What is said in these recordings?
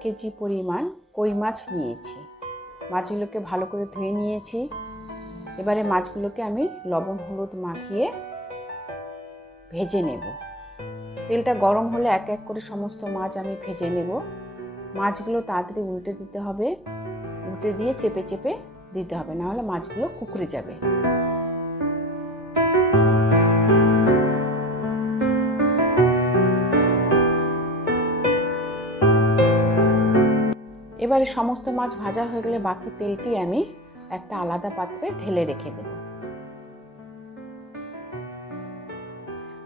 KG পরিমাণ কই মাছ নিয়েছি। মাছগুলোকে ভালো করে ধুয়ে নিয়েছি। এবারে মাছগুলোকে আমি লবণ, হলুদ মাখিয়ে ভেজে নেব। তেলটা গরম হলে এক এক করে সমস্ত মাছ আমি ভেজে নেব। মাছগুলো তাড়াতাড়ি উল্টে দিতে হবে। উল্টে দিয়ে চেপে চেপে দিতে হবে। নাহলে মাছগুলো কুকড়ে যাবে। এবারে সমস্ত মাছ ভাজা হয়ে গেলে বাকি তেলটি আমি একটা আলাদা পাত্রে ঢেলে রেখে দেব।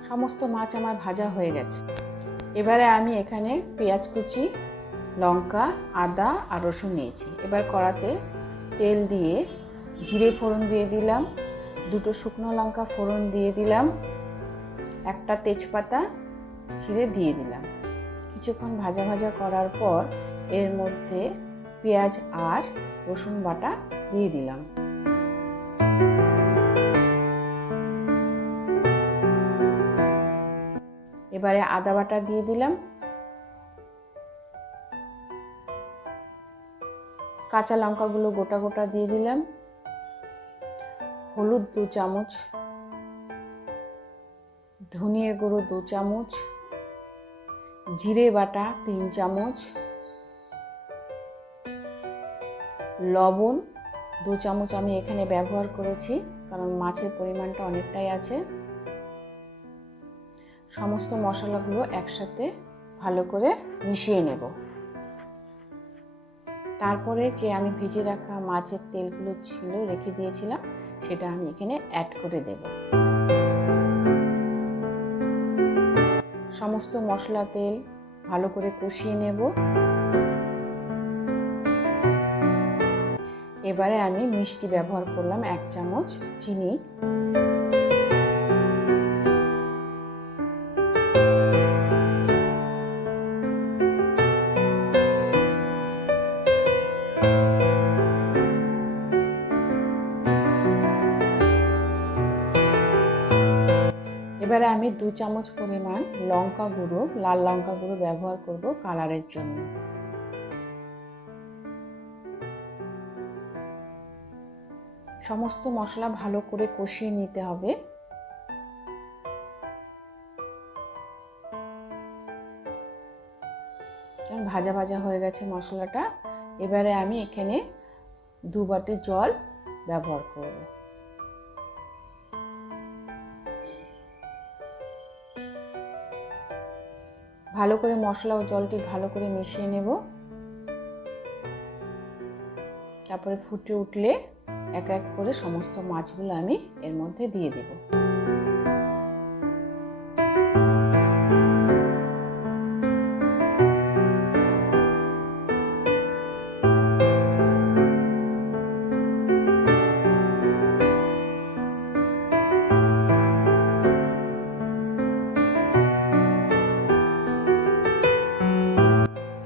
সমস্ত মাছ আমার ভাজা হয়ে গেছে। এবারে আমি এখানে পেঁয়াজ কুচি, লঙ্কা, আদা আর রসুন নিয়েছি। এবার কড়াতে তেল দিয়ে জিরে ফোড়ন দিয়ে দিলাম, দুটো শুকনো লঙ্কা ফোড়ন দিয়ে দিলাম, একটা তেজপাতা ছিঁড়ে দিয়ে দিলাম। কিছুক্ষণ ভাজা ভাজা করার পর এর মধ্যে পেঁয়াজ আর রসুন বাটা দিয়ে দিলাম। এবারে আদা বাটা দিয়ে দিলাম। কাঁচা লঙ্কাগুলো গোটা গোটা দিয়ে দিলাম। হলুদ দু চামচ। ধনিয়া গুঁড়ো দু চামচ। জিরে বাটা তিন চামচ। লবণ, দু চামচ আমি এখানে ব্যবহার করেছি, কারণ মাছের পরিমাণটা অনেকটাই আছে। সমস্ত মশলাগুলো একসাথে ভালো করে মিশিয়ে নেব। তারপরে যে আমি ভেজে রাখা মাছের তেলগুলো ছিল, রেখে দিয়েছিলাম, সেটা আমি এখানে অ্যাড করে দেব। সমস্ত মশলা তেল ভালো করে কষিয়ে নেব। এবারে আমি মিষ্টি ব্যবহার করলাম এক চামচ চিনি। এবারে আমি দু চামচ পরিমাণ লঙ্কা গুঁড়ো, লাল লঙ্কা গুঁড়ো ব্যবহার করব কালারের জন্য। সমস্ত মশলা ভালো করে কষিয়ে নিতে হবে। ভাজা ভাজা হয়ে গেছে মশলাটা। এবারে আমি এখানে দু বাটি জল ব্যবহার করব। ভালো করে মশলা ও জলটি ভালো করে মিশিয়ে নেব। তারপরে ফুটে উঠলে এক এক করে সমস্ত মাছগুলো আমি এর মধ্যে দিয়ে দেব।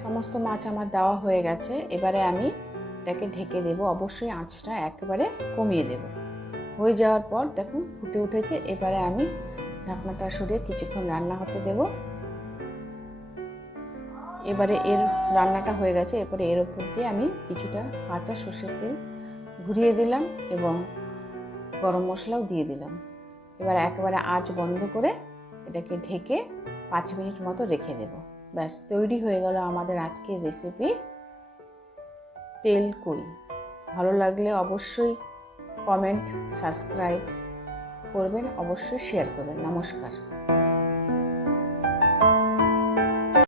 সমস্ত মাছ আমার দেওয়া হয়ে গেছে। এবারে আমি এটাকে ঢেকে দেব। অবশ্যই আঁচটা একেবারে কমিয়ে দেব। হয়ে যাওয়ার পর দেখুন, ফুটে উঠেছে। এবারে আমি ঢাকনাটা সরিয়ে কিছুক্ষণ রান্না হতে দেব। এবারে এর রান্নাটা হয়ে গেছে। এরপরে এর ওপর দিয়ে আমি কিছুটা কাঁচা সর্ষের তেল ঘুরিয়ে দিলাম এবং গরম মশলাও দিয়ে দিলাম। এবার একেবারে আঁচ বন্ধ করে এটাকে ঢেকে পাঁচ মিনিট মতো রেখে দেব। ব্যাস, তৈরি হয়ে গেল আমাদের আজকের রেসিপি তেল কই? ভালো লাগলে অবশ্যই কমেন্ট সাবস্ক্রাইব করবেন অবশ্যই শেয়ার করবেন। নমস্কার।